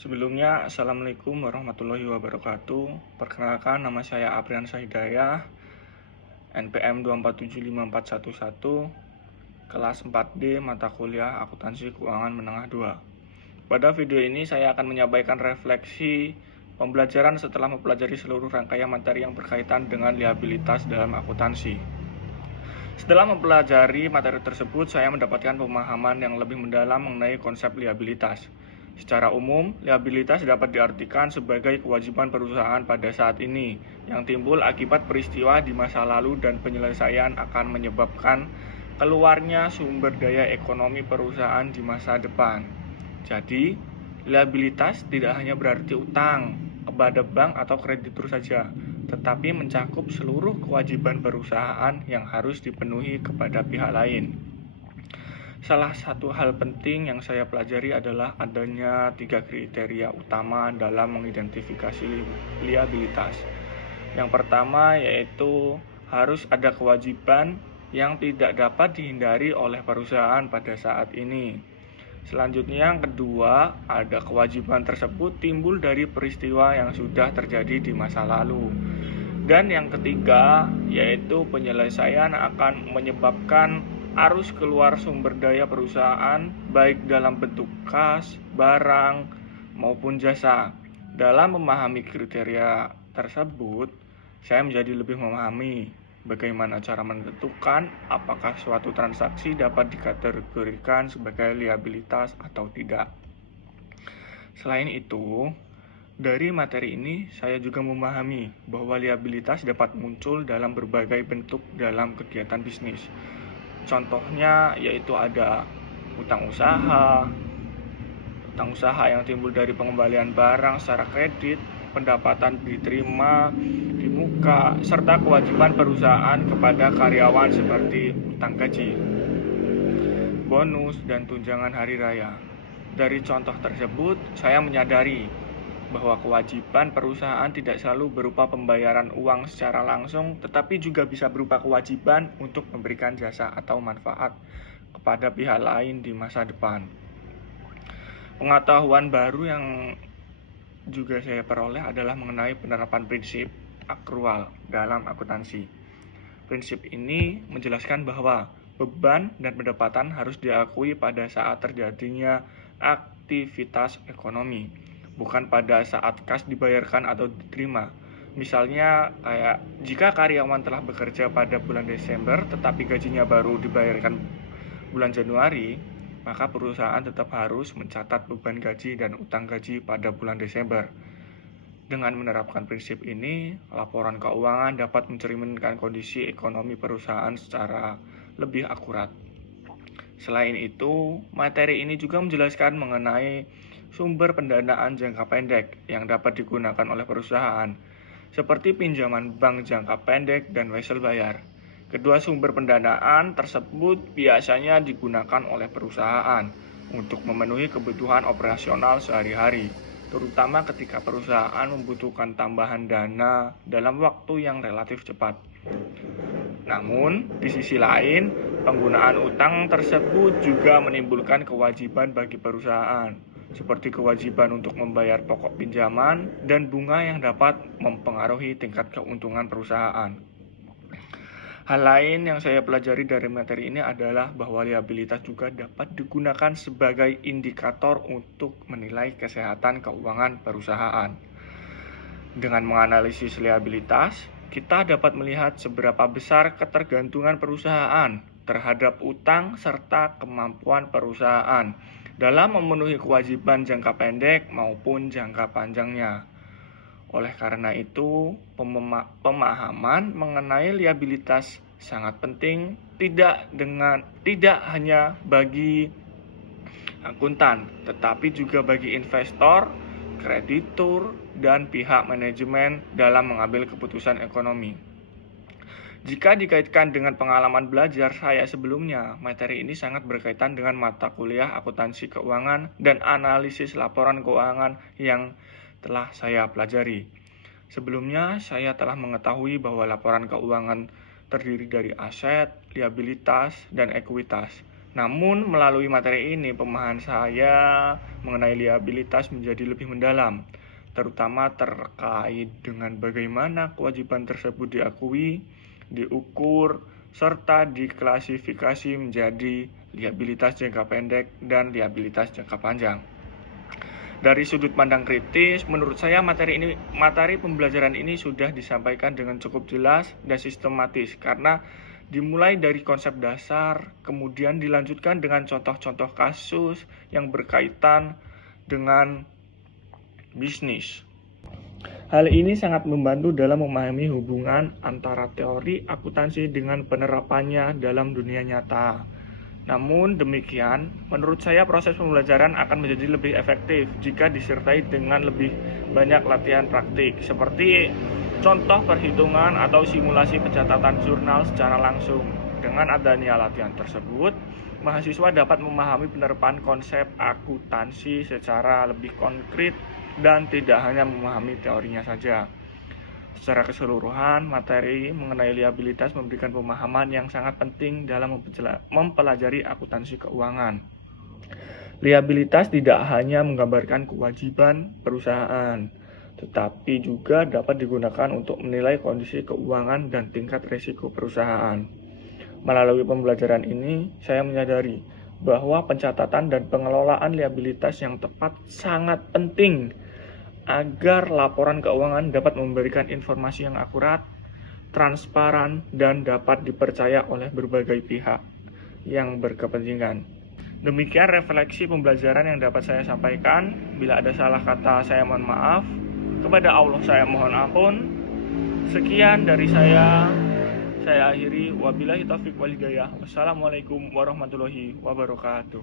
Sebelumnya, Assalamualaikum warahmatullahi wabarakatuh. Perkenalkan, nama saya Aprian Sahidayah, NPM 2475411, kelas 4D, mata kuliah Akuntansi Keuangan Menengah 2. Pada video ini, saya akan menyampaikan refleksi pembelajaran setelah mempelajari seluruh rangkaian materi yang berkaitan dengan liabilitas dalam akuntansi. Setelah mempelajari materi tersebut, saya mendapatkan pemahaman yang lebih mendalam mengenai konsep liabilitas. Secara umum, liabilitas dapat diartikan sebagai kewajiban perusahaan pada saat ini yang timbul akibat peristiwa di masa lalu dan penyelesaian akan menyebabkan keluarnya sumber daya ekonomi perusahaan di masa depan. Jadi, liabilitas tidak hanya berarti utang kepada bank atau kreditur saja, tetapi mencakup seluruh kewajiban perusahaan yang harus dipenuhi kepada pihak lain. Salah satu hal penting yang saya pelajari adalah adanya 3 kriteria utama dalam mengidentifikasi liabilitas. Yang pertama yaitu harus ada kewajiban yang tidak dapat dihindari oleh perusahaan pada saat ini. Selanjutnya yang kedua, ada kewajiban tersebut timbul dari peristiwa yang sudah terjadi di masa lalu. Dan yang ketiga, yaitu penyelesaian akan menyebabkan arus keluar sumber daya perusahaan baik dalam bentuk kas, barang, maupun jasa. Dalam memahami kriteria tersebut, saya menjadi lebih memahami bagaimana cara menentukan apakah suatu transaksi dapat dikategorikan sebagai liabilitas atau tidak. Selain itu, dari materi ini saya juga memahami bahwa liabilitas dapat muncul dalam berbagai bentuk dalam kegiatan bisnis. Contohnya yaitu ada utang usaha yang timbul dari pengembalian barang secara kredit, pendapatan diterima di muka, serta kewajiban perusahaan kepada karyawan seperti utang gaji, bonus, dan tunjangan hari raya. Dari contoh tersebut, saya menyadari bahwa kewajiban perusahaan tidak selalu berupa pembayaran uang secara langsung, tetapi juga bisa berupa kewajiban untuk memberikan jasa atau manfaat kepada pihak lain di masa depan. Pengetahuan baru yang juga saya peroleh adalah mengenai penerapan prinsip akrual dalam akuntansi. Prinsip ini menjelaskan bahwa beban dan pendapatan harus diakui pada saat terjadinya aktivitas ekonomi, bukan pada saat kas dibayarkan atau diterima. Misalnya kayak jika karyawan telah bekerja pada bulan Desember tetapi gajinya baru dibayarkan bulan Januari, maka perusahaan tetap harus mencatat beban gaji dan utang gaji pada bulan Desember. Dengan menerapkan prinsip ini, laporan keuangan dapat mencerminkan kondisi ekonomi perusahaan secara lebih akurat. Selain itu, materi ini juga menjelaskan mengenai sumber pendanaan jangka pendek yang dapat digunakan oleh perusahaan, seperti pinjaman bank jangka pendek dan wesel bayar. Kedua sumber pendanaan tersebut biasanya digunakan oleh perusahaan untuk memenuhi kebutuhan operasional sehari-hari, terutama ketika perusahaan membutuhkan tambahan dana dalam waktu yang relatif cepat. Namun, di sisi lain, penggunaan utang tersebut juga menimbulkan kewajiban bagi perusahaan, seperti kewajiban untuk membayar pokok pinjaman dan bunga yang dapat mempengaruhi tingkat keuntungan perusahaan. Hal lain yang saya pelajari dari materi ini adalah bahwa liabilitas juga dapat digunakan sebagai indikator untuk menilai kesehatan keuangan perusahaan. Dengan menganalisis liabilitas, kita dapat melihat seberapa besar ketergantungan perusahaan terhadap utang serta kemampuan perusahaan dalam memenuhi kewajiban jangka pendek maupun jangka panjangnya. Oleh karena itu, pemahaman mengenai liabilitas sangat penting tidak hanya bagi akuntan, tetapi juga bagi investor, kreditur, dan pihak manajemen dalam mengambil keputusan ekonomi. Jika dikaitkan dengan pengalaman belajar saya sebelumnya, materi ini sangat berkaitan dengan mata kuliah akuntansi keuangan dan analisis laporan keuangan yang telah saya pelajari. Sebelumnya, saya telah mengetahui bahwa laporan keuangan terdiri dari aset, liabilitas, dan ekuitas. Namun melalui materi ini pemahaman saya mengenai liabilitas menjadi lebih mendalam, terutama terkait dengan bagaimana kewajiban tersebut diakui, diukur, serta diklasifikasi menjadi liabilitas jangka pendek dan liabilitas jangka panjang. Dari sudut pandang kritis, menurut saya materi pembelajaran ini sudah disampaikan dengan cukup jelas dan sistematis karena dimulai dari konsep dasar, kemudian dilanjutkan dengan contoh-contoh kasus yang berkaitan dengan bisnis. Hal ini sangat membantu dalam memahami hubungan antara teori akuntansi dengan penerapannya dalam dunia nyata. Namun demikian, menurut saya proses pembelajaran akan menjadi lebih efektif jika disertai dengan lebih banyak latihan praktik, seperti contoh perhitungan atau simulasi pencatatan jurnal secara langsung. Dengan adanya latihan tersebut, mahasiswa dapat memahami penerapan konsep akuntansi secara lebih konkret dan tidak hanya memahami teorinya saja. Secara keseluruhan, materi mengenai liabilitas memberikan pemahaman yang sangat penting dalam mempelajari akuntansi keuangan. Liabilitas tidak hanya menggambarkan kewajiban perusahaan, tetapi juga dapat digunakan untuk menilai kondisi keuangan dan tingkat risiko perusahaan. Melalui pembelajaran ini, saya menyadari bahwa pencatatan dan pengelolaan liabilitas yang tepat sangat penting agar laporan keuangan dapat memberikan informasi yang akurat, transparan, dan dapat dipercaya oleh berbagai pihak yang berkepentingan. Demikian refleksi pembelajaran yang dapat saya sampaikan. Bila ada salah kata, saya mohon maaf. Kepada Allah saya mohon ampun. Sekian dari saya akhiri. Wabillahi taufiq wal hidayah. Wassalamualaikum warahmatullahi wabarakatuh.